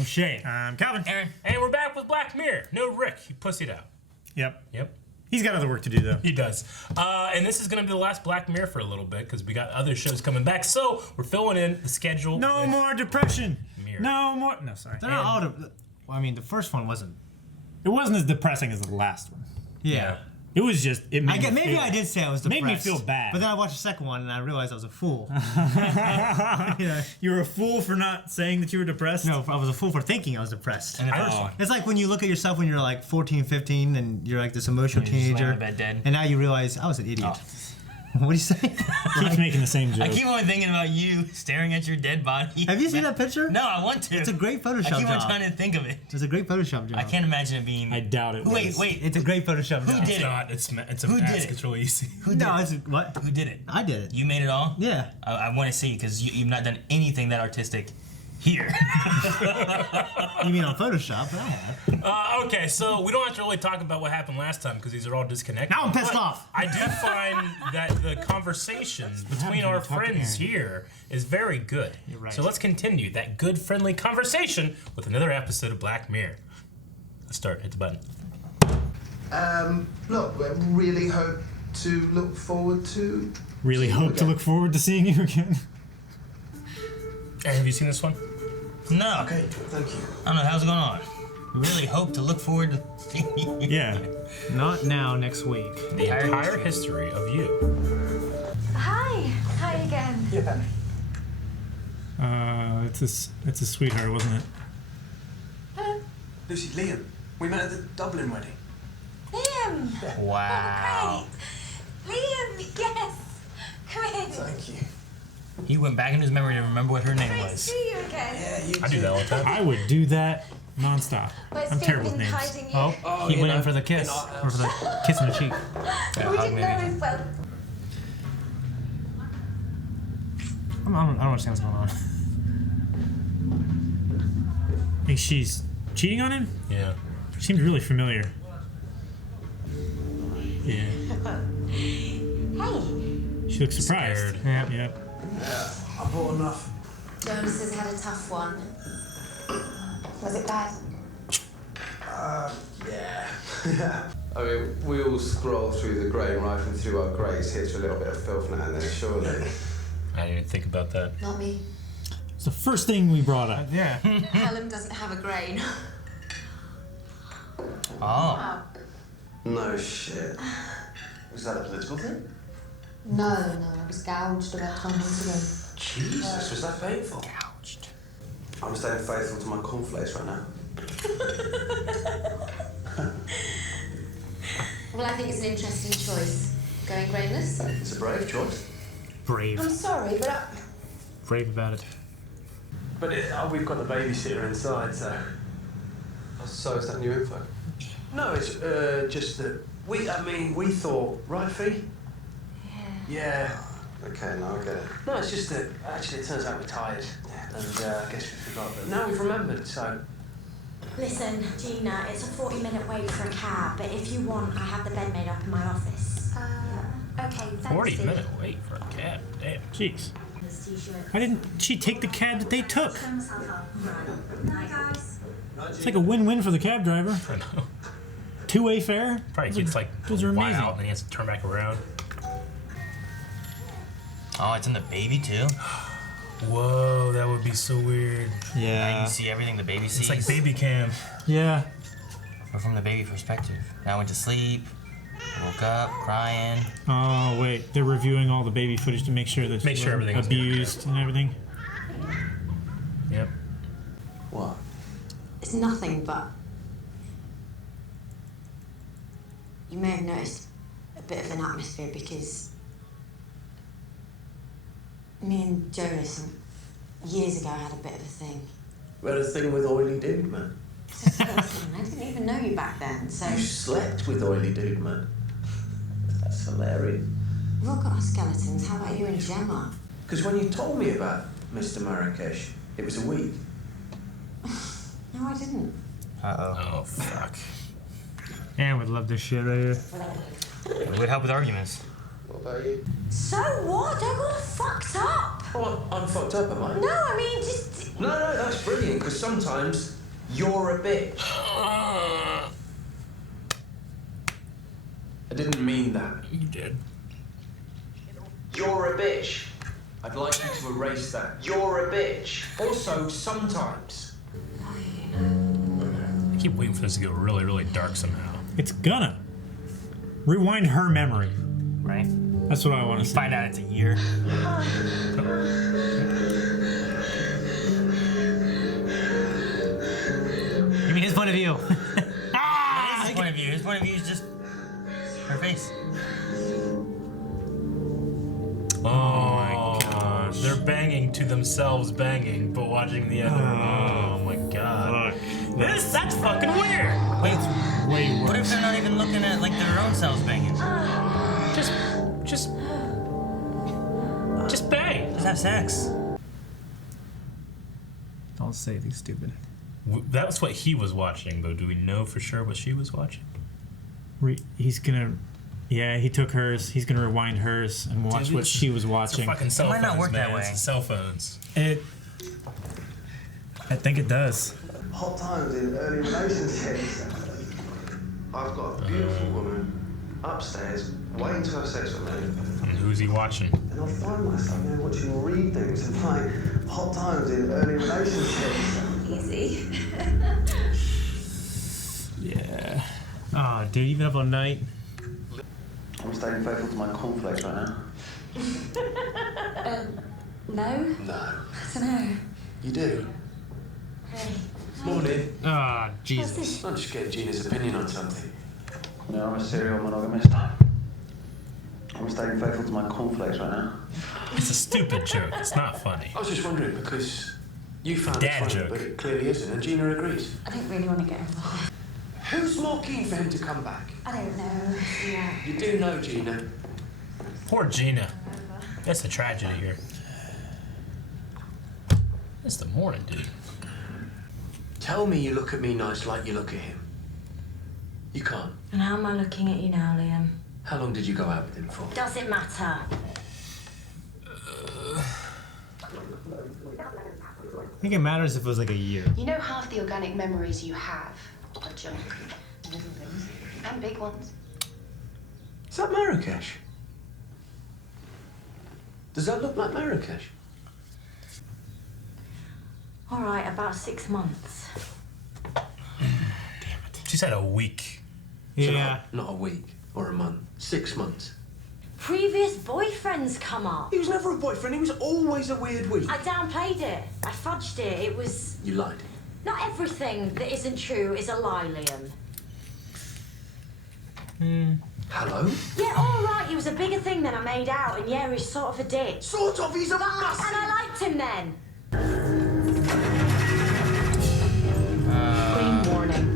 I'm Shane. I'm Calvin. Aaron. And we're back with Black Mirror. No Rick. He pussied out. Yep. Yep. He's got other work to do, though. He does. And this is going to be the last Black Mirror for a little bit because we got other shows coming back. So we're filling in the schedule. No more depression. Mirror. No more. No, sorry. They're not all. Well, I mean, the first one wasn't. It wasn't as depressing as the last one. Yeah. It was just. It made me Maybe feel, I did say I was depressed. Made me feel bad. But then I watched the second one and I realized I was a fool. Yeah. You were a fool for not saying that you were depressed? No, I was a fool for thinking I was depressed. And the first one. It's like when you look at yourself when you're like 14, 15, and you're like this emotional And you're just teenager. laying in bed dead. And now you realize I was an idiot. Oh. What do you say? Keeps making the same joke. I keep on thinking about you staring at your dead body. Have you seen that picture? No, I want to. It's a great Photoshop I keep on job. trying to think of it. It's a great Photoshop job. I can't imagine it being. I doubt it. Wait, was. wait. It's a great Photoshop job. did It's it? not. It's a Who did mask. it? It's really easy. Who did No, it? it's what? Who did it? I did it. You made it all? Yeah. I want to see because you've not done anything that artistic here. You mean on Photoshop? I have. Okay, so we don't have to really talk about what happened last time because these are all disconnected. Now I'm pissed But off. I do find that the conversation between our friends here is very good. You're right. So let's continue that good, friendly conversation with another episode of Black Mirror. Let's start. Hit the button. Look, I really hope to look forward to. Really seeing you hope to again. look forward to seeing you again. Aaron, have you seen this one? No. Okay, thank you. I don't know. How's it going on? Really hope to look forward to seeing you. Yeah. Not now, next week. The entire history of you. Hi. Hi again. Yeah. It's a sweetheart, wasn't it? Hello. Lucy, Liam, we met at the Dublin wedding. Liam. Wow. Oh, great. Liam, yes. Come in. Thank you. He went back in his memory to remember what her name Great to was. see you again. Yeah, you I do that all the time. I would do that nonstop. Where's I'm Steve terrible with been names. hiding you? Oh, he you went in know, for the kiss. in our Or for the kiss on the cheek. we hug didn't maybe. know if well. I don't understand what's going on. Think she's cheating on him? Yeah. Seems really familiar. Yeah. Hey. She looks surprised. Scared. Yeah. Yep. Yeah, I bought enough. Jonas has had a tough one. Was it bad? Yeah. I mean, we all scroll through the grain, rifling through our greys, hit a little bit of filth now and then, surely. I didn't even think about that. Not me. It's the first thing we brought up. Yeah. Helen doesn't have a grain. Oh. Wow. No shit. Was that a political thing? No, I was gouged about 20 minutes ago. Jesus, was that painful? Gouged. I'm staying faithful to my cornflakes right now. Well, I think it's an interesting choice. Going grainless? It's a brave choice. Brave. I'm sorry, but Brave about it. But we've got the babysitter inside, so... So is that new info? No, it's just that we thought, right, Fee? Yeah. Okay, now I get it. No, it's just that actually it turns out we're tired. And I guess we forgot. But now we've remembered, so... Listen, Gina, it's a 40-minute wait for a cab, but if you want, I have the bed made up in my office. okay, thanks. 40-minute wait for a cab. Damn. Jeez. Why didn't she take the cab that they took? Hi, guys. It's like a win-win for the cab driver. I know. Two-way fare. Probably gets like Those are wide amazing. out and then he has to turn back around. Oh, it's in the baby too. Whoa, that would be so weird. Now you Yeah. can see everything the baby sees. It's like baby cam. Yeah. But from the baby perspective. Now I went to sleep. Woke up crying. Oh wait, they're reviewing all the baby footage to make sure that Make sure everything was good. abused and everything. Yep. What? It's nothing, but you may have noticed a bit of an atmosphere because me and Jonas years ago had a bit of a thing. We had a thing with Oily Dude Man. I didn't even know you back then, so You slept with Oily Dude Man. That's hilarious. we've all got our skeletons. How about you and Gemma? Because when you told me about Mr. Marrakech, it was a week. No, I didn't. Uh-oh. Oh, fuck. Aaron would love this shit right here. It would help with arguments. What about you? So what? Don't get all fucked up. Oh, I'm fucked up, am I? No, I mean just. No, that's brilliant, because sometimes you're a bitch. I didn't mean that. You did. You're a bitch. I'd like you to erase that. You're a bitch. Also, sometimes. I keep waiting for this to go really, really dark somehow. It's gonna. Rewind her memory. Right? That's what I want to see. Find out it's a year. You mean his point of view? That is his point of view. His point of view is just her face. Oh my gosh. They're banging to themselves banging, but watching the other. Oh my god. That's fucking weird. Wait, Way worse. what if they're not even looking at like their own selves banging? Just bang. Just have sex. Don't say anything stupid. That was what he was watching, but do we know for sure what she was watching? He's gonna. Yeah, he took hers. He's gonna rewind hers and watch Dude, what she was It's watching. fucking cell might phones, not work man. that way. It's cell phones. I think it does. Hot times in early relationships. I've got a beautiful woman upstairs waiting to have sex with me. And who's he watching? And I find myself watching read things and like hot times in early relationships. Easy. Yeah. Oh, dude, you've been up all night. I'm staying faithful to my cornflakes right now. No? No. I don't know. You do? Hey. Morning. Ah, Jesus. I'm just getting Gina's opinion on something. No, I'm a serial monogamist. I'm staying faithful to my cornflakes right now. It's a stupid joke. It's not funny. I was just wondering because you found Dad it funny, joke. but it clearly isn't, and Gina agrees. I don't really want to get involved. Who's more keen for him to come back? I don't know. Yeah. You do know, Gina. Poor Gina. That's the tragedy here. It's the morning, dude. Tell me you look at me nice like you look at him. You can't. And how am I looking at you now, Liam? How long did you go out with him for? Does it matter? I think it matters if it was like a year. You know half the organic memories you have are junk. Little things. And big ones. Is that Marrakech? Does that look like Marrakech? All right, about 6 months. She said a week. So Yeah. not a week or a month. 6 months. Previous boyfriends come up. He was never a boyfriend. He was always a weird week. I downplayed it. I fudged it. It was... You lied. Not everything that isn't true is a lie, Liam. Hello? Yeah, all right, he was a bigger thing than I made out, and yeah, he's sort of a dick. Sort of. He's a And massive. I liked him then. Grain warning.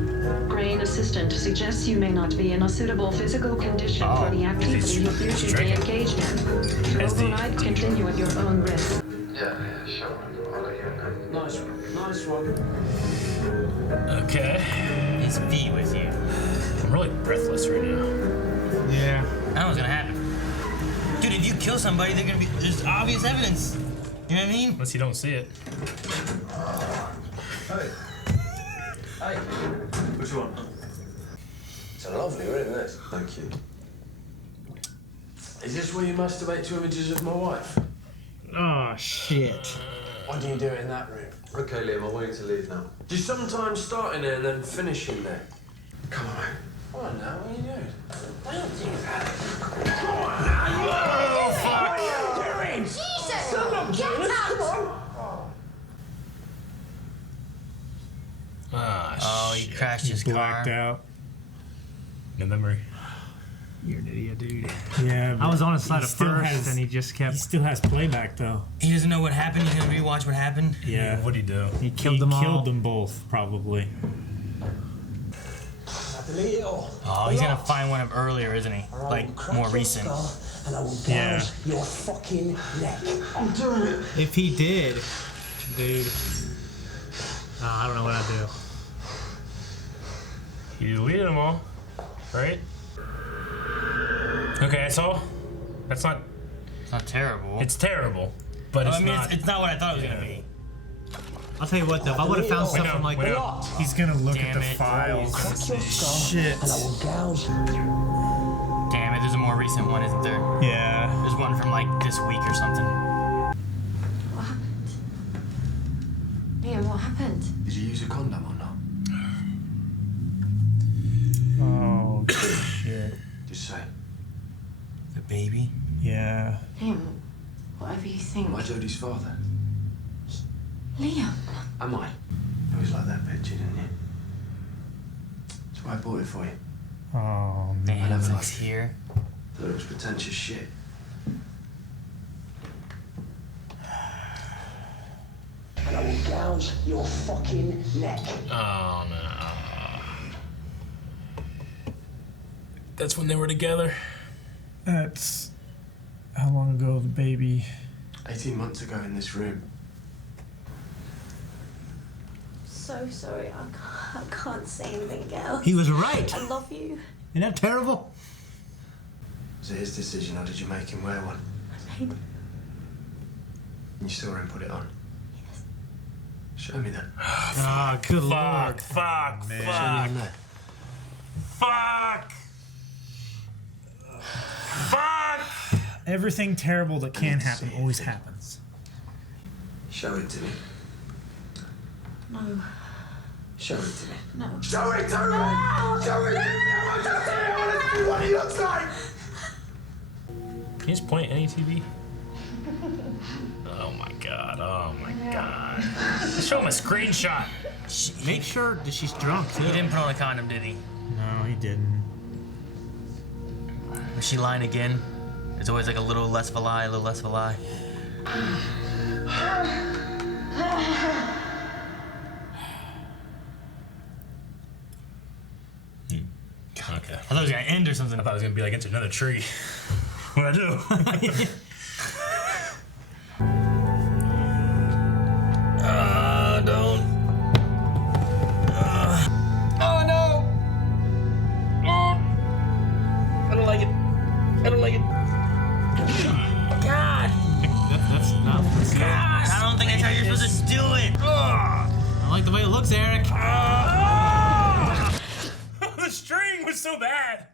Grain assistant suggests you may not be in a suitable physical condition for the activity you usually engage in. To As the override, continue at your own risk. Yeah, sure. I'll let you know. Nice one. Nice one. Okay. Is V with you? I'm really breathless right now. Yeah. I know what's gonna happen. Dude, if you kill somebody, there's obvious evidence. You know what I mean? Unless you don't see it. Hey. Hey. Which one? It's a lovely room, this. Thank you. Is this where you masturbate to images of my wife? Oh, shit. Why do you do it in that room? Okay, Liam, I want you to leave now. Do you sometimes start in there and then finish in there? Come on, mate. Come on now, what are you doing? Don't do that. What are you doing? Jesus! Get out! Ah, Oh, he crashed his Blacked car. out. no memory. You're an idiot, dude. Yeah. I was on his he side at still first, has- and he just kept. He still has playback, though. He doesn't know what happened. He's gonna rewatch what happened. Yeah. What'd he do? He killed them all. Killed them both, probably. Delete it all. Oh, he's gonna find one of earlier, isn't he? Like more recent. And I will Yeah. your fucking neck. I'm doing it. If he did, dude. I don't know what I'd do. You deleted them all, right? Okay, that's all. That's not. It's not terrible. It's terrible, but it's I mean, not. it's not what I thought it was gonna be. I'll tell you what though, if I would have found stuff from like He's gonna look Damn at the it. files. Shit. Damn it, there's a more recent one, isn't there? Yeah. There's one from like this week or something. What happened? Liam, what happened? Did you use a condom or not? Oh shit. Just say. The baby? Yeah. Liam, whatever you think. Am I Jodie's father? Liam. Am I? It was like that picture, didn't you? That's why I bought it for you. Oh The man. never hand's liked it. here. Thought it was pretentious shit. And I will gouge your fucking neck. Oh no. That's when they were together. That's how long ago the baby. 18 months ago in this room. So sorry, I can't say anything else. he was right. I love you. Isn't that terrible? Was it his decision or did you make him wear one? I made it. And you saw him put it on? Yes. Show me that. Ah, good lord. Fuck. Show me Fuck. that. Fuck. Fuck. Everything terrible that can happen always happens. Show it to me. No. Show it to me. No. Show it to me! Show it to me! I want to see it! I want to see what he looks like! Can you just point any TV? Oh my god. Oh my god. Show him a screenshot. Make sure that she's drunk too. He didn't put on a condom, did he? No, he didn't. Was she lying again? It's always like a little less of a lie, a little less of a lie. Okay. I thought it was gonna end or something. I thought it was gonna be like into another tree. What I do? Don't. Oh no! I don't like it. I don't like it. God! That's not. I don't think that's how you're supposed to do it. I like the way it looks, Eric. The string was so bad.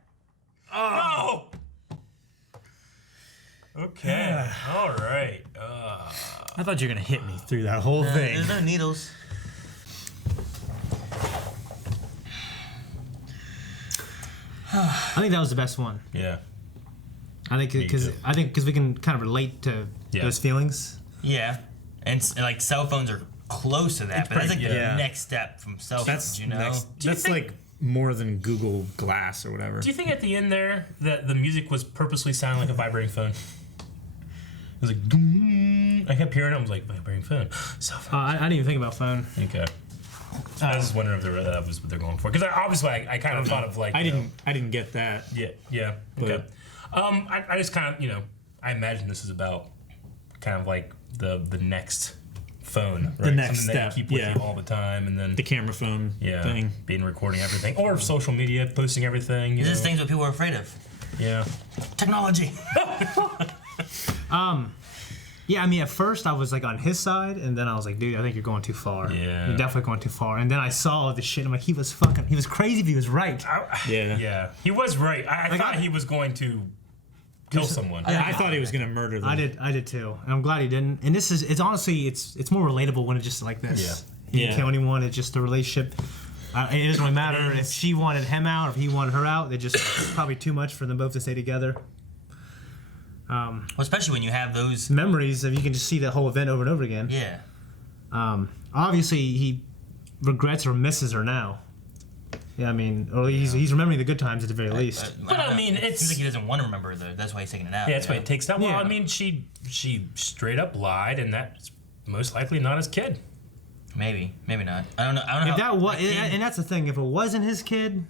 No. Okay. All right. I thought you were gonna hit me through that whole thing. There's no needles. I think that was the best one. Yeah. I think because we can kind of relate to Yeah. those feelings. Yeah, and like cell phones are close to that, but that's like the yeah. next step from cell That's phones, you know. next. Do you That's think- like more than Google Glass or whatever. Do you think at the end there that the music was purposely sounding like a vibrating phone? It was like, doom. I kept hearing it. I was like, vibrating phone. Cell phone. I didn't even think about phone. Okay. I was just wondering if that was what they're going for. Because obviously I kind of thought of like. I you know, didn't get that. Yeah. Okay. I just kind of, I imagine this is about kind of like the next phone, right? The next Something that step, you keep with yeah. you all the time, and then The camera phone thing. being recording everything, or social media, posting everything. You These know. things what people are afraid of. Yeah. Technology. Yeah, I mean, at first I was like on his side, and then I was like, dude, I think you're going too far. Yeah. You're definitely going too far. And then I saw the shit. I'm like, he was crazy, but he was right. Yeah. Yeah. He was right. I thought he was going to kill someone. I thought he was gonna murder them. I did too. And I'm glad he didn't. And it's honestly, it's more relatable when it's just like this. Yeah. He didn't Yeah. kill anyone. It's just the relationship. It doesn't really matter if she wanted him out or if he wanted her out. They just it's probably too much for them both to stay together. Well, especially when you have those. Memories of you can just see the whole event over and over again. Yeah. Obviously, he regrets or misses her now. Yeah, I mean, or he's remembering the good times at the very least. But I mean, it seems like he doesn't want to remember though. That's why he's taking it out. Yeah, that's why it takes that. Well, Yeah. I mean, she straight up lied, and that's most likely not his kid. Maybe not. I don't know. If that was, a kid- and that's the thing. If it wasn't his kid,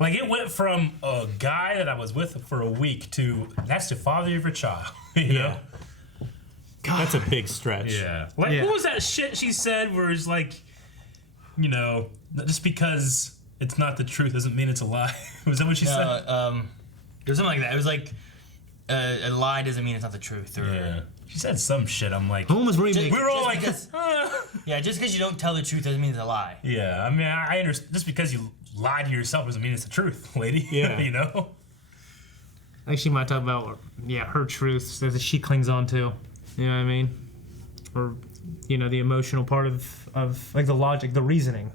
Like, it went from a guy that I was with for a week to that's the father of your child. You know? That's a big stretch. Yeah. Like, Yeah. what was that shit she said where it's like, just because it's not the truth doesn't mean it's a lie? Was that what she said? it was something like that. It was like a lie doesn't mean it's not the truth. Or She said some shit. I'm like, Home was really. we were all like, yeah, just because you don't tell the truth doesn't mean it's a lie. yeah. I mean, I understand. Just because you lie to yourself doesn't mean it's the truth, lady. Yeah. You know. I think she might talk about her truths that she clings on to. You know what I mean? Or the emotional part of like the logic, the reasoning.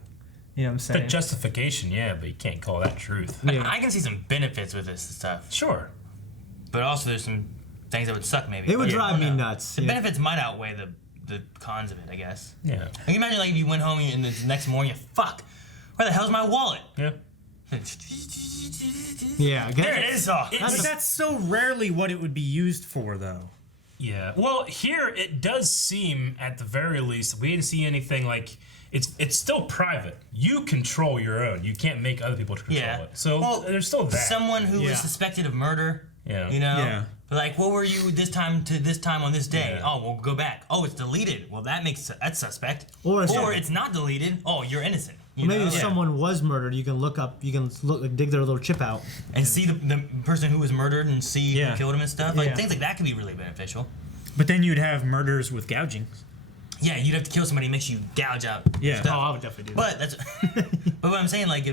You know what I'm saying? The justification, yeah, but you can't call that truth. Yeah. I can see some benefits with this stuff, Sure. but also there's some things that would suck maybe. It would But drive me no. nuts. The Yeah. benefits might outweigh the cons of it, I guess. Yeah. Like, you imagine like if you went home and the next morning, fuck, where the hell's my wallet? Yeah. Yeah, I guess. There it is. Oh, But that's so rarely what it would be used for, though. Yeah. Well, here it does seem, at the very least, we didn't see anything like it's still private. You control your own. You can't make other people control Yeah. it. So Well, there's still that. someone who Yeah. was suspected of murder. Yeah. You know. Yeah. But like, what were you this time to this time on this day? Yeah. Oh, we'll go back. Oh, it's deleted. Well, that's suspect. Or it's- it's not deleted. Oh, you're innocent. You Maybe know? if someone was murdered, you can look, dig their little chip out. And see the person who was murdered and see Yeah. who killed him and stuff. Like Yeah. things like that could be really beneficial. But then you'd have murders with gougings. Yeah, you'd have to kill somebody, makes you gouge out. Yeah. stuff. Oh, I would definitely do But that's. But what I'm saying, like,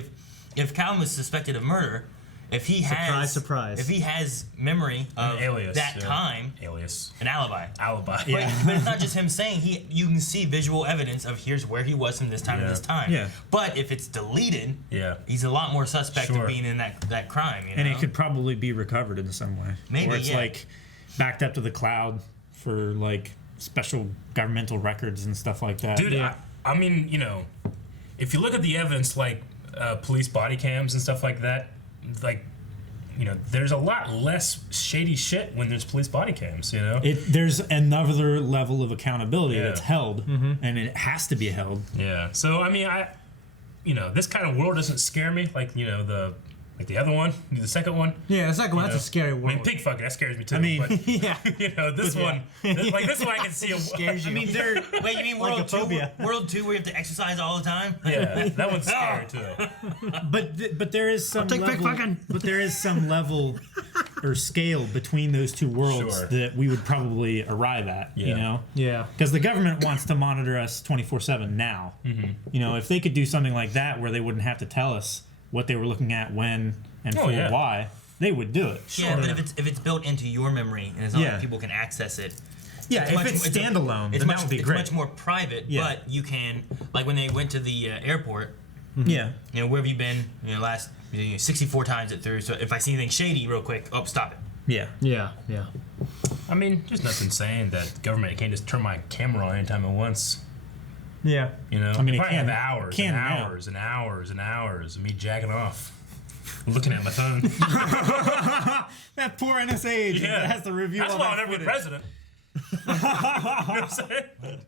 if Calvin was suspected of murder, if he has Surprise. if he has memory of An alias. that yeah. time, Alias. an alibi. Alibi. Yeah. But it's not just him saying you can see visual evidence of here's where he was from this time to Yeah. this time. Yeah. But if it's deleted, Yeah. he's a lot more suspect Sure. of being in that crime. You know? And it could probably be recovered in some way. Maybe, Or it's yeah. like backed up to the cloud for like special governmental records and stuff like that. Dude, I mean, if you look at the evidence, like police body cams and stuff like that, like, there's a lot less shady shit when there's police body cams, There's another level of accountability Yeah. that's held, and it has to be held. Yeah. So, I mean, this kind of world doesn't scare me, like, the other one, the second one. Yeah, the second one, that's a scary I world. mean, pig fucking, that scares me too. I mean, but, yeah. this one, this one I can see. Scares you. I mean, they're Wait, you mean Like World a phobia. 2? World 2 where you have to exercise all the time? Yeah, that one's scary too. but there is some take big level, fucking- but there is some level or scale between those two worlds Sure. that we would probably arrive at. Yeah. Yeah. Because the government wants to monitor us 24/7 now. If they could do something like that where they wouldn't have to tell us what they were looking at, when, and for yeah. why, they would do it. Yeah, but if it's built into your memory and it's not like people can access it. Yeah, if it's standalone, then that would be it's great. much more private, Yeah. but you can, like when they went to the airport, Yeah. where have you been? Last 64 times it through. So if I see anything shady, real quick, stop it. Yeah. Yeah. Yeah. I mean, there's nothing saying that the government can't just turn my camera on anytime it wants. Yeah. I mean, it probably can- have hours can and now. hours and hours and hours of me jacking off, looking at my phone. That poor NSA agent Yeah. that has to review That's all why that I'll never be footage. president. You know what I'm saying?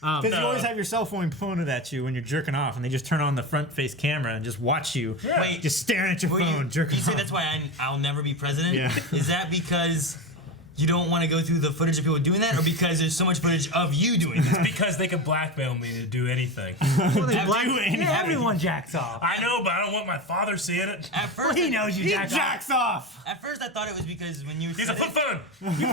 Because you always have your cell phone pointed at you when you're jerking off, and they just turn on the front-face camera and just watch you, Wait, just staring at your Well, phone, jerking you say off. that's why I'll never be president? Yeah. Is that because you don't want to go through the footage of people doing that, or because there's so much footage of you doing that? Because they can blackmail me to do anything. Everyone jacks off. I know, but I don't want my father seeing it. At first, He knows you He jack off. jacks off! At first, I thought it was because when you He's a said flip it, phone. You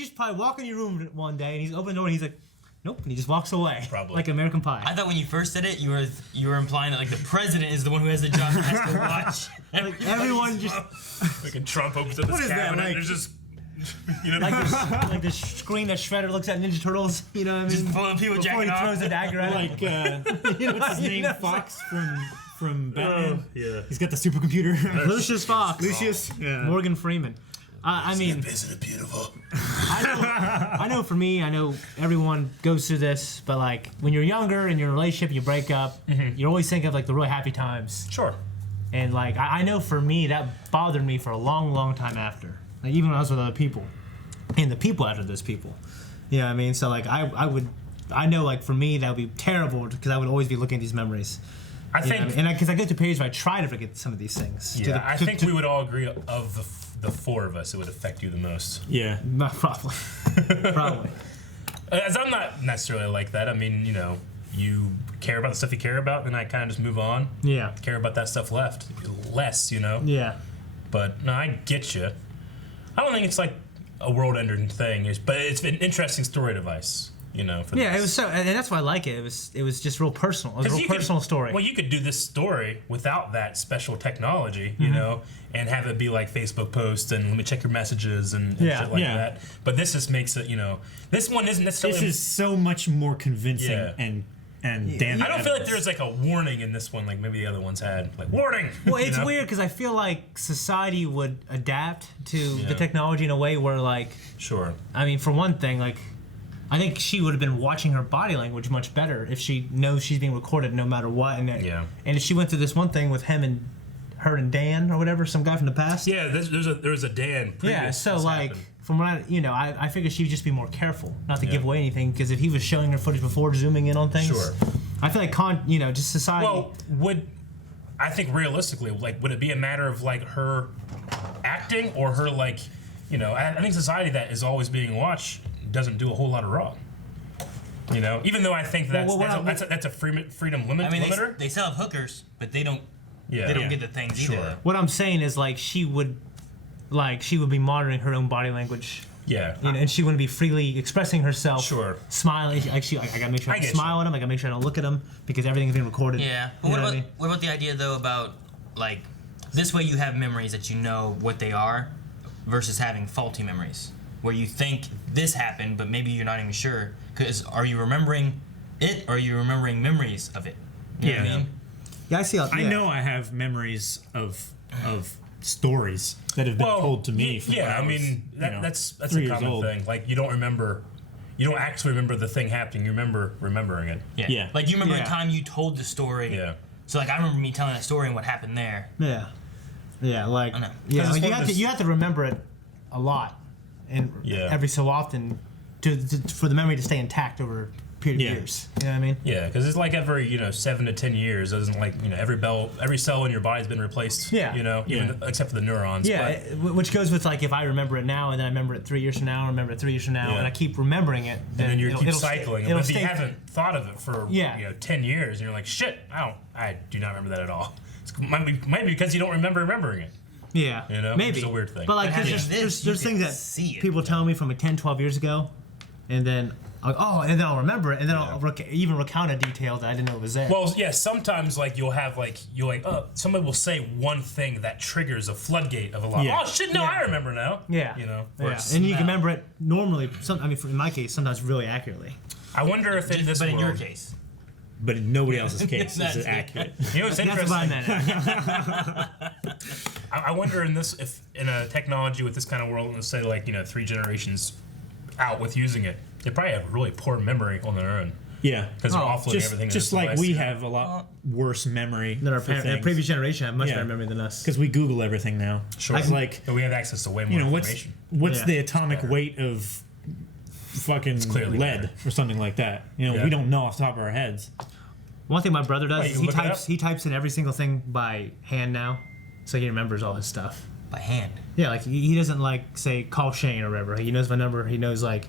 just probably walk in your room one day and he's open the door and he's like, nope, and he just walks away. Probably. Like American Pie. I thought when you first said it, you were implying that like the president is the one who has the job and has to watch. Like everyone just Like and Trump opens up his is that, cabinet. like- There's just like the screen that Shredder looks at Ninja Turtles. You know what I mean? Just full of people Before he jacking throws off. a dagger at him. Like, what's his name? Fox from Batman? yeah. He's got the supercomputer. Lucius Fox. Lucius? Yeah. Morgan Freeman. I mean, Isn't it beautiful? I know for me, I know everyone goes through this, but like when you're younger and you're in a relationship, you break up, you always think of like the really happy times. Sure. And like I know for me, that bothered me for a long, long time after. Like even when I was with other people, and the people after those people. You know what I mean? So like I know like for me that would be terrible because I would always be looking at these memories. I You know think. what I mean? And because I get to periods where I try to forget some of these things. Yeah, I think we would all agree of the four of us, it would affect you the most. Yeah. Not probably. Probably. As I'm not necessarily like that. I mean, you care about the stuff you care about, then I kind of just move on. Yeah. Care about that stuff less, Yeah. But no, I get you. I don't think it's like a world-ending thing. But it's an interesting story device. For Yeah, this. it was so, and that's why I like it. It was just real personal. It was a real personal story. Well, you could do this story without that special technology, and have it be like Facebook posts and let me check your messages and shit like that. But this just makes it, this one isn't necessarily. This is so much more convincing and damn. I don't feel like there's like a warning in this one, like maybe the other ones had, like warning. Well, it's weird because I feel like society would adapt to the technology in a way where, like, sure. I mean, for one thing, like, I think she would have been watching her body language much better if she knows she's being recorded no matter what. And if she went through this one thing with her and Dan or whatever, some guy from the past. Yeah, there's a Dan. Yeah, so like happened. From what I figured she'd just be more careful not to give away anything, because if he was showing her footage before zooming in on things, I feel like just society. Well, I think realistically, like, would it be a matter of like her acting or her like, I think society that is always being watched doesn't do a whole lot of wrong. Even though I think that's a freedom limiter. They sell hookers, but they don't. Yeah. They don't get the things either. What I'm saying is, like, she would be monitoring her own body language. Yeah. And she wouldn't be freely expressing herself. Sure. Smiling. I gotta make sure I smile at him. I gotta make sure I don't look at him because everything's being recorded. Yeah. But what about the idea though about, like, this way you have memories that you know what they are, versus having faulty memories where you think this happened, but maybe you're not even sure. Because are you remembering it or are you remembering memories of it? You know what I mean? Yeah, I see. I know I have memories of stories that have been told to me. That's a common thing. Like, you don't actually remember the thing happening. You remember remembering it. Yeah. Like, you remember the time you told the story. Yeah. So, like, I remember me telling a story and what happened there. Yeah. Yeah, like, you have to remember it a lot, and every so often for the memory to stay intact over a period of years. You know what I mean? Yeah, because it's like every 7 to 10 years, doesn't like every cell in your body's been replaced. Yeah. Even except for the neurons. Yeah, which goes with, like, if I remember it now and then I remember it 3 years from now, remember it 3 years from now, and I keep remembering it, then you keep cycling. But if you haven't thought of it for 10 years, and you're like, shit, I do not remember that at all. It might be because you don't remember remembering it. Yeah, maybe. It's a weird thing. But, like, there's things that people tell me from like 10, 12 years ago, and then and then I'll remember it, and then I'll even recount a detail that I didn't know was there. Well, yeah, sometimes like somebody will say one thing that triggers a floodgate of a lot. Oh shit, no, I remember now. Yeah, and you can remember it normally. In my case, sometimes really accurately. I wonder if in this but world, in your case. But in nobody else's case is it accurate. What's interesting? That's what I meant. I wonder if in a technology with this kind of world, let's say like 3 generations out with using it, they probably have really poor memory on their own. Yeah, because they're offloading everything. Just like we have a lot worse memory than our previous generation have much better memory than us. Because we Google everything now. Sure, but we have access to way more information. What's the atomic weight of fucking lead better. Or something like that? We don't know off the top of our heads. One thing my brother does is he types in every single thing by hand now, so he remembers all his stuff by hand. Yeah, like he doesn't like say call Shane or whatever. He knows my number. He knows like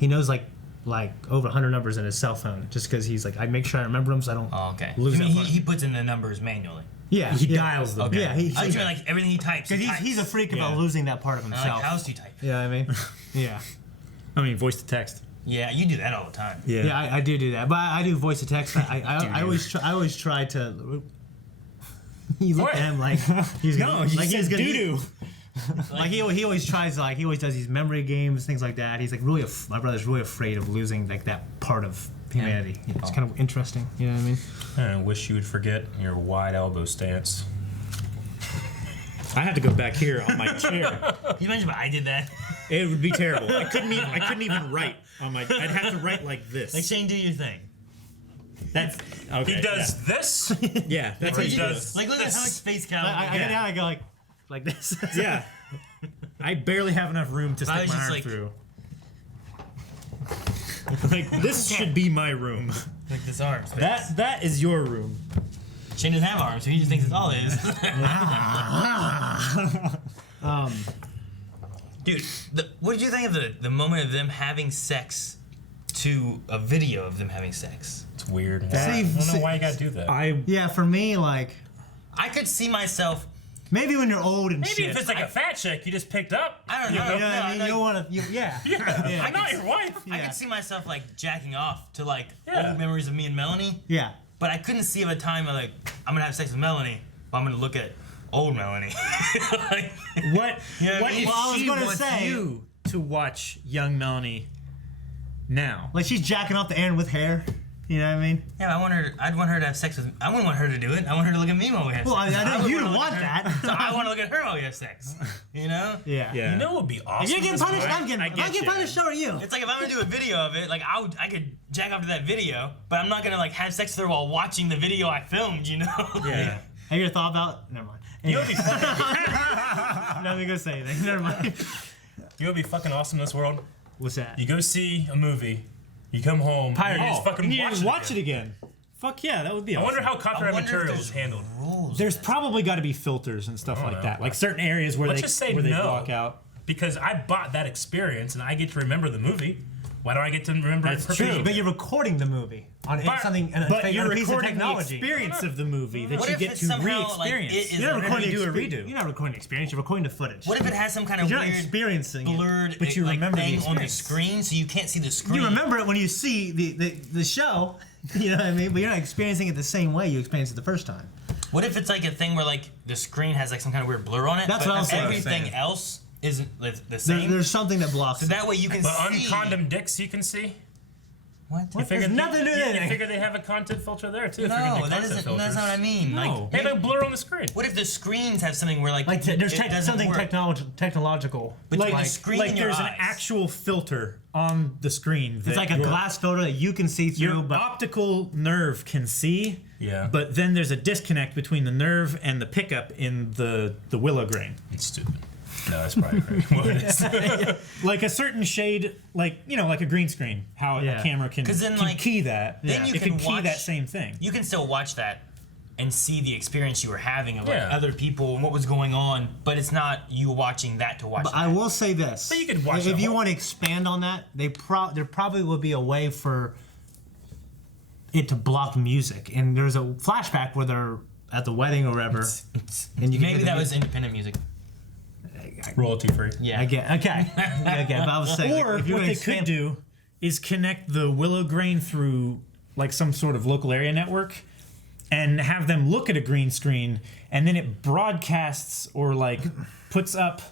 over 100 numbers in his cell phone, just because he's like, I make sure I remember them so I don't lose them. He puts in the numbers manually. Yeah, he dials them. Okay. Yeah, I try like everything he types. Because he's a freak about losing that part of himself. Like, how else do you type? Yeah, I mean, yeah. I mean, voice to text. Yeah, you do that all the time. Yeah, I do that, but I do voice to text. I always try to. You look at him like he's gonna, he's doo doo. Like he always tries he always does these memory games, things like that. He's like my brother's really afraid of losing like that part of humanity. Yeah. It's kind of interesting. You know what I mean? I wish you would forget your wide elbow stance. I had to go back here on my chair. Can you imagine if I did that? It would be terrible. I couldn't even write on my. I'd have to write like this. Like Shane, do your thing. That's okay. He does this. Yeah, that's what he does. Like look at how much face count. I go like this. Yeah. I barely have enough room to stick my arm through. Like this should be my room. Like this arm. That is your room. Shane doesn't have arms, so he just thinks it's all his. Dude, what did you think of the moment of them having sex to a video of them having sex? It's weird. I don't know why you gotta do that. For me, like, I could see myself Maybe when you're old and Maybe shit. if it's like a fat chick you just picked up. I don't know. You know what I mean? You don't want to. Yeah. Yeah, I'm not your wife. I could see myself like jacking off to like Yeah. old memories of me and Melanie, Yeah. but I couldn't see of a time of like I'm gonna have sex with Melanie, but I'm gonna look at old Melanie. Like, What Yeah, what well, if I was she gonna wants say- you to watch young Melanie now? Like she's jacking off the Aaron with hair. You know what I mean? yeah, I'd want her to have sex with. I wouldn't want her to do it. I want her to look at me while we have Well, sex. I know would you wanna don't look want at her. that. So I want to look at her while we have sex. You know? Yeah. Yeah. You know what would be awesome? If you're getting is punished, what- I'm getting. I If get I get you. punished, so are you. It's like if I'm gonna do a video of it, like I could jack off to that video, but I'm not gonna like have sex with her while watching the video I filmed. You know? Yeah. Have you ever thought about? Never mind. You know what'd be fucking, I'm not even gonna say anything. Never mind. you know what'd be fucking awesome in this world? What's that? You go see a movie, you come home, Pirate. and you just fucking and you watch, just watch it again. Fuck yeah, that would be I awesome. wonder how copyright wonder if material there's is handled. Rules. There's probably got to be filters and stuff like know. that. Like certain areas where Let's they just say where they no. block out. Because I bought that experience and I get to remember the movie. Why don't I get to remember That's it perfectly? true. But you're recording the movie on But- something, But you're on a piece of recording the technology. experience of the movie that What you if get it's to somehow, like, re-experience. it is You're not like- recording do a the redo. You're not recording the experience. You're recording the footage. What if it has some kind of You're not weird experiencing it. blurred But you like, remember the thing on the experience. screen, so you can't see the screen? You remember it when you see the show. You know what I mean? But you're not experiencing it the same way you experienced it the first time. What if it's like a thing where like the screen has like some kind of weird blur on it, That's but what I was saying. everything else isn't the same? There's something that blocks. So that way you can But see. uncondomed dicks you can see. What? You figure There's nothing to do with you anything. figure they have a content filter there too. if you're No, gonna do that content isn't. filters. That's not what I mean. No. Like, They have a blur on the screen. what if the screens have something where like there's it doesn't something work? technological. But Like, the screen like in your there's eyes. an actual filter on the screen. It's like a glass photo that you can see through, Your but optical nerve can see. Yeah. But then there's a disconnect between the nerve and the pickup in the willow grain. It's stupid. No, that's probably right. What it is. Like a certain shade, like like a green screen. How Yeah. a camera can, 'Cause then, can like, key that. then you it can can key watch- that same thing. You can still watch that and see the experience you were having of like Yeah. other people and what was going on, but it's not you watching that to watch. But that. I will say this: But you could watch if the you whole- want to expand on that, there probably will be a way for it to block music. And there's a flashback where they're at the wedding or whatever, and you can Maybe hear the that was music. independent music. Royalty free. Yeah. I get okay. Okay, but I was saying, Or like, if you're what gonna they expand- could do is connect the willow grain through like some sort of local area network and have them look at a green screen and then it broadcasts or like puts up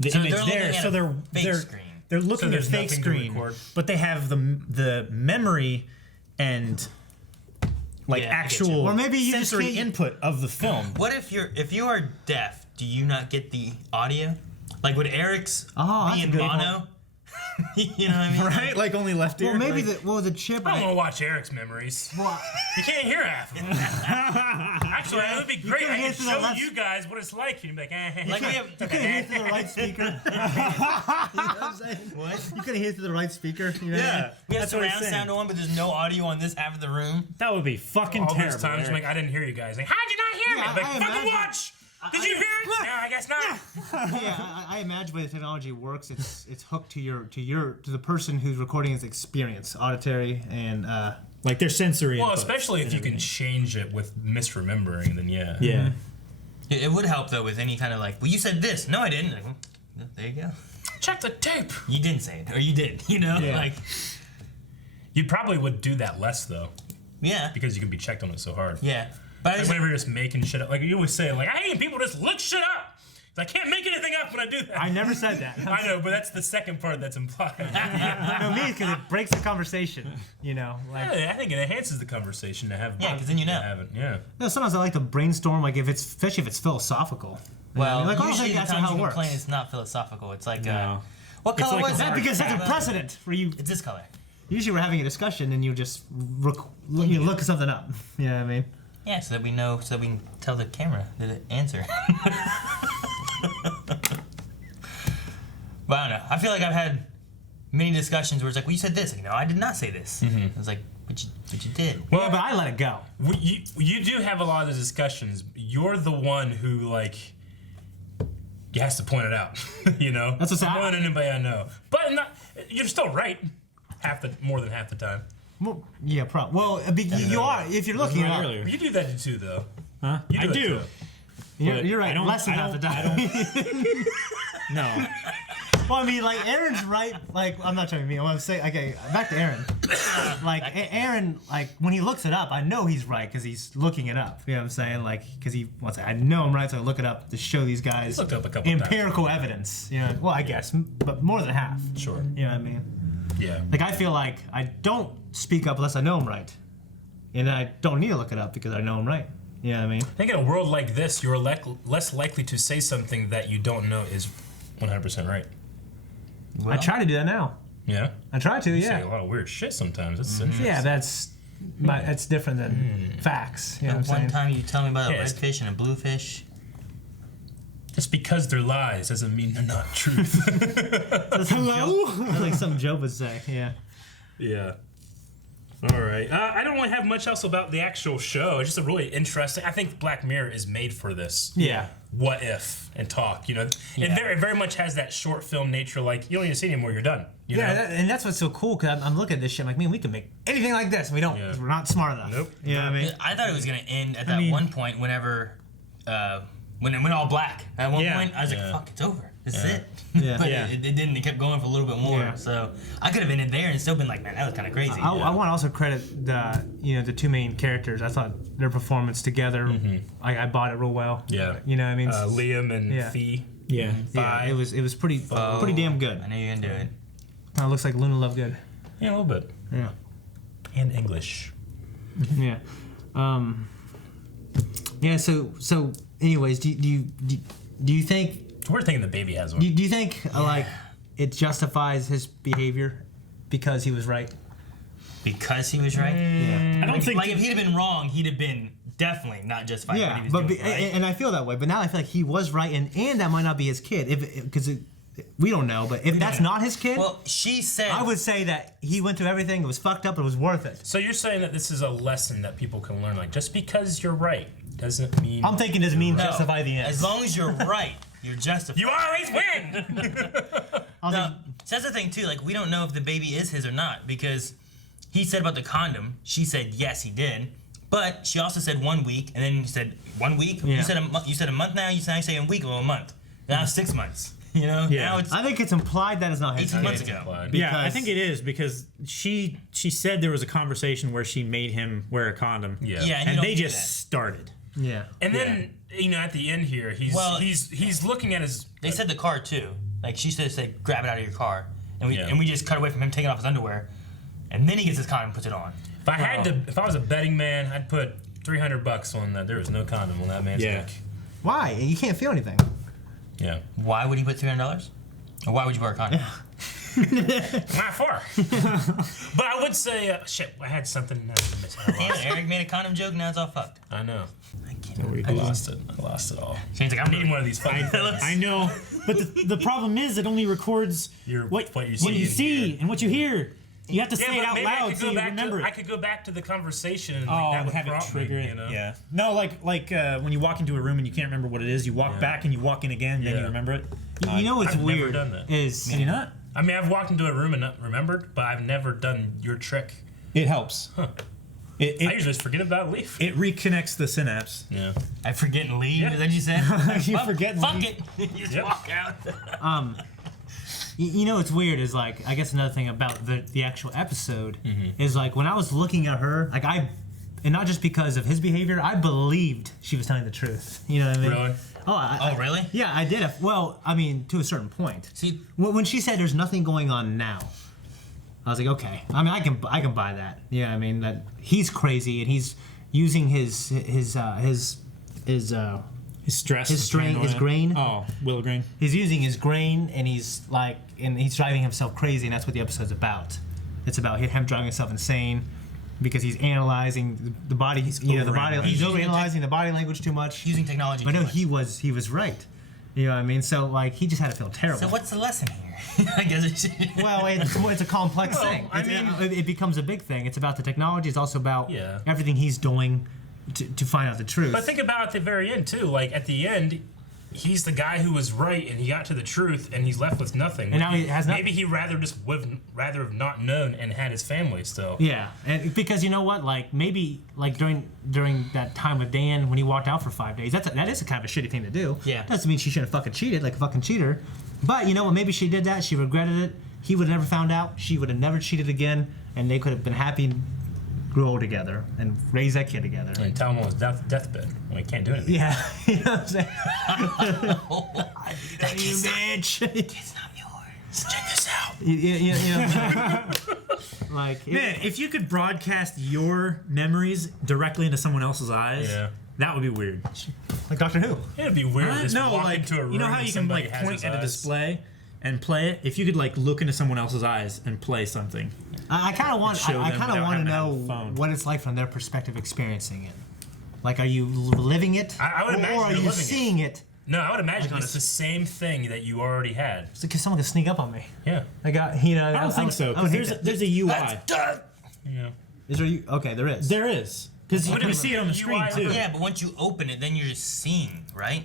the So image they're looking there. at So a they're fake they're screen. they're looking at a there's fake nothing to screen, record. but they have the memory and like Yeah, I get you. actual Or maybe you just sensory can't- input of the film. What if you are deaf? Do you not get the audio? Like would Eric's Oh, that's be a in good mono? You know what I mean? Right? Like only left ear. Well, maybe like, the chip. I don't want to watch Eric's memories. You can't hear half of them. Actually, it would be great. couldn't I hear could through the show left- you guys what it's like. You'd be like, Like we have. You couldn't hear through the right speaker. You know what I'm saying? What? You couldn't hear through the right speaker. You know what I mean? We have That's what he's surround saying. sound on, but there's no audio on this half of the room. that would be fucking all terrible. those times, I'm Eric. like, I didn't hear you guys. Like, how'd you not hear Yeah, me? I'm like, I fucking imagine- watch. Did you hear it? No, I guess not. Yeah, I imagine when the technology works, it's hooked to the person who's recording his experience, auditory and Like their sensory. Well, inputs especially if and you can everything. change it with misremembering, then yeah. Yeah. It would help though with any kind of like, well, you said this. No, I didn't. Like, well, there you go. Check the tape. You didn't say it, or you did. You know, Yeah. like, You probably would do that less though, yeah, because you can be checked on it so hard. yeah. But I Like just, whenever you're just making shit up, like you always say, like I hate people just look shit up. I can't make anything up when I do that. I never said that. I know, but that's the second part that's implied. No, me, because it breaks the conversation. You know, like Yeah, I think it enhances the conversation to have. Yeah, 'cause then you know. to have it. Yeah. no. Sometimes I like to brainstorm, like especially if it's philosophical. You know what I well, mean? like oh, usually the that's times how it you works. complain, it's not philosophical. It's like, No. what It's color like was a it? hard Because that's a Well, precedent for you. It's this color. Usually, we're having a discussion, and you just you look something up. You know what I mean? Yeah, so that we know, so we can tell the camera the answer. But I don't know. I feel like I've had many discussions where it's like, well, you said this. Like, no, I did not say this. I was like, but you did. Well, but I let it go. You do have a lot of those discussions. You're the one who like has to point it out. You know, That's what's more than anybody I know. But not, you're still right. More than half the time. Well, yeah, probably. Well, you are if you're looking Right up. earlier. You do that too, though. Huh? You I it do. too. You're right. I don't- Less than I half the don't- time. No. Well, I mean, like Aaron's right. Like I'm not trying to be mean. I want to say, okay, back to Aaron. Like Aaron, like when he looks it up, I know he's right because he's looking it up. You know what I'm saying? Like because he wants. I know I'm right, so I look it up to show these guys Looked up a couple empirical evidence. You know, well, I guess, but more than half. Sure. You know what I mean? Yeah. Like I feel like I don't speak up unless I know I'm right, and I don't need to look it up because I know I'm right. You know what I mean? I think in a world like this, you're less likely to say something that you don't know is 100% right. I try to do that now. Yeah. I try to. You say Yeah. a lot of weird shit sometimes. That's interesting. Yeah, that's different than facts. You know what I'm One saying? time you tell me about a Yes. red fish and a blue fish. Just because they're lies doesn't mean they're not truth. Hello? That's like something Joe would say. Yeah. Yeah. All right. I don't really have much else about the actual show. It's just a really interesting. I think Black Mirror is made for this. Yeah. What if and talk. You know, it very much has that short film nature. Like you don't need to see it anymore. You're done. You know? And that's what's so cool because I'm looking at this shit. I'm like, man, we can make anything like this. And we don't. Yeah. 'Cause we're not smart enough. Nope. You know what I mean? I thought it was gonna end at that one point whenever, when it went all black. At one point, I was like, fuck, it's over. This is it. Yeah. But Yeah. it didn't. It kept going for a little bit more. Yeah. So I could have ended there and still been like, man, that was kind of crazy. I want to also credit the two main characters. I thought their performance together. I bought it real well. Yeah. You know what I mean? Liam and Yeah. Fee. Yeah. Yeah, it was pretty damn good. I knew you were gonna do it. It looks like Luna Lovegood. Yeah, a little bit. Yeah. And English. Yeah. Yeah. So. Anyways, do you think? We're thinking the baby has one. Do you think like it justifies his behavior because he was right? Because he was right. Yeah. I don't think. Like if he'd have been wrong, he'd have been definitely not justified. Yeah, What he was but doing, right? and I feel that way. But now I feel like he was right, and that might not be his kid. Because we don't know. But if that's not his kid, Well, she said. I would say that he went through everything. It was fucked up. It was worth it. So you're saying that this is a lesson that people can learn. Like just because you're right doesn't mean. I'm thinking doesn't mean No, justify the end. As long as you're right, you're justified. You always win. No, so that's the thing too. Like we don't know if the baby is his or not because he said about the condom. She said yes, he did, but she also said 1 week, and then he said 1 week. Yeah. You said you said a month now. You say a week or a month. Now 6 months. You know. Yeah. Now it's I think it's implied that is not his 18 kid. months ago. Yeah, I because- think it is because she said there was a conversation where she made him wear a condom. Yeah. Yeah, and, you And don't they do just that. started. Yeah. And then at the end here, he's looking at his. They said the car too. Like she said, grab it out of your car, and Yeah. we just cut away from him taking off his underwear, and then he gets his condom and puts it on. If I was a betting man, I'd put $300 on that. There was no condom on that man's neck. Why? You can't feel anything. Yeah. Why would he put $300? Or why would you wear a condom? Not far. But I would say, shit, I had something. Damn it, Eric made a condom joke. Now it's all fucked. I know. I I lost it. I lost it all. Shane's like, I'm Needing one of these fucking things. I know, but the problem is it only records what you see and what you hear. You have to say it out loud so you remember it. I could go back to the conversation and Oh, that would have it prompt trigger me, it. you know? Yeah. No, like when you walk into a room and you can't remember what it is, you walk back and you walk in again, then you remember it. You know what's I've never weird done that. is Have you not? I mean, I've walked into a room and not remembered, but I've never done your trick. It helps. I usually just forget about it, leave. It reconnects the synapse. Yeah. I forget and leave. Yeah. Is that what you said? You Fuck- forget and Fuck leave. it. You just Yep. walk out. You know what's weird is like I guess another thing about the actual episode is like when I was looking at her like and not just because of his behavior, I believed she was telling the truth. You know what I mean? Really? Oh, Really? Yeah, I did. Well, I mean, to a certain point. See, When she said there's nothing going on now, I was like, okay. I mean, I can buy that. Yeah, I mean that he's crazy and he's using his Stress. His strain- his grain. Oh, willow grain. he's using his grain and he's driving himself crazy, and that's what the episode's about. It's about him driving himself insane because he's analyzing the body. He's overanalyzing the body language too much. using technology. But too no, much. he was right. You know what I mean? So like he just had to feel terrible. So what's the lesson here? I guess it should. Well, it's a complex thing. I mean- It becomes a big thing. It's about the technology. It's also about Yeah. everything he's doing to find out the truth. But think about at the very end too. Like at the end, he's the guy who was right, and he got to the truth, and he's left with nothing. And now he has nothing. Maybe he rather have not known and had his family still. Yeah, and because you know what, like maybe like during that time with Dan when he walked out for 5 days, that is a kind of a shitty thing to do. Yeah. Doesn't mean she shouldn't have fucking cheated like a fucking cheater, but you know what? Maybe she did that. She regretted it. He would have never found out. She would have never cheated again, and they could have been happy, and grew old together, and raise that kid together. And tell him on his deathbed when he can't do anything. Yeah, you know what I'm saying? That You kid's bitch. It's not yours. Check this out. You know, like Man, if you could broadcast your memories directly into someone else's eyes, Yeah. that would be weird. like Doctor Who. It'd be weird. Just No, walk like into a room you know how and you can somebody like has point his at a eyes. display and play it. If you could like look into someone else's eyes and play something. I kind of want. Show I them kind of without want to having to have a know phone. what it's like from their perspective, experiencing it. Like, are you living it, I would imagine or are you're you living it. seeing it? No, I would imagine it's the same thing that you already had. It's because someone can sneak up on me. Yeah. I got, you know. I don't think so. I would Because hate there's that. a UI. Yeah. Is there? Okay, there is. There is. Because you What can is see it on the UI? screen too. Yeah, but once you open it, then you're just seeing, right?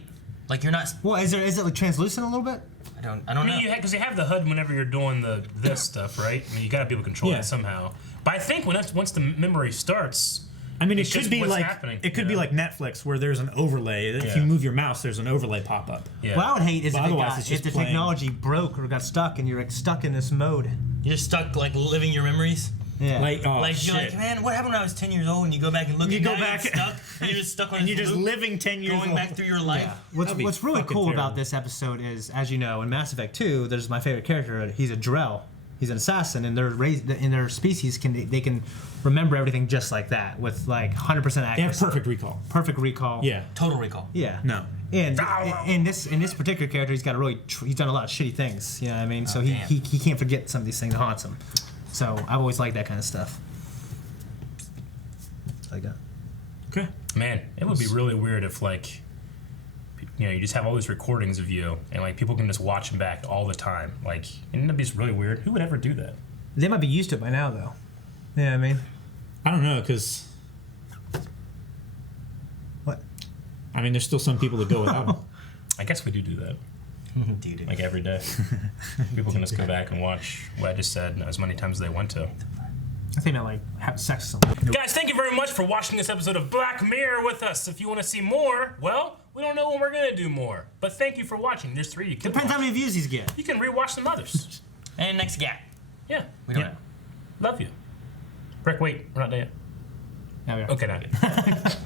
Like you're not. Well, is it like translucent a little bit? I don't I know. mean, because you have the HUD whenever you're doing this stuff, right? I mean, you gotta be able to control Yeah. it somehow. But I think once the memory starts, I mean, it It's could just be what's like happening, it could you be know? like Netflix where there's an overlay. If Yeah. you move your mouse, there's an overlay pop up. yeah. What I would hate is But if, otherwise it's if just the playing. technology broke or got stuck and you're like stuck in this mode. You're stuck like living your memories. Yeah. Like oh Like shit. you're like, man, what happened when I was 10 years old? And you go back and look. You and go now back- You're stuck. And you're just stuck on. and this you're just loop, living 10 years going old. back through your life. Yeah. That'd be What's really fucking cool terrible. about this episode is, as you know, in Mass Effect 2, there's my favorite character. He's a Drell. He's an assassin, and they're raised in their species. They can remember everything just like that with like 100% They have accuracy. perfect recall. Perfect recall. Yeah. Total Recall. Yeah. No. And in this particular character, he's got a really he's done a lot of shitty things. You know what I mean? So damn. he can't forget some of these things that haunts him. So I've always liked that kind of stuff. Like that. Okay. Man, it would be really weird if like, you just have all these recordings of you, and like people can just watch them back all the time. Like, wouldn't that be really weird? Who would ever do that? They might be used to it by now, though. Yeah, I mean, I don't know because what? I mean there's still some people that go without them. I guess we do that. Dude. Like every day. People can just go back and watch what I just said as many times as they want to. I think I like have sex with someone. Guys, thank you very much for watching this episode of Black Mirror with us. If you want to see more, well, we don't know when we're going to do more. But thank you for watching. There's 3 you can Depends how watch. many views these get. You can rewatch some others. And next gap. Yeah. We don't Yeah. know. Love you. Rick, wait. We're not done yet. There we are. Okay, not yet.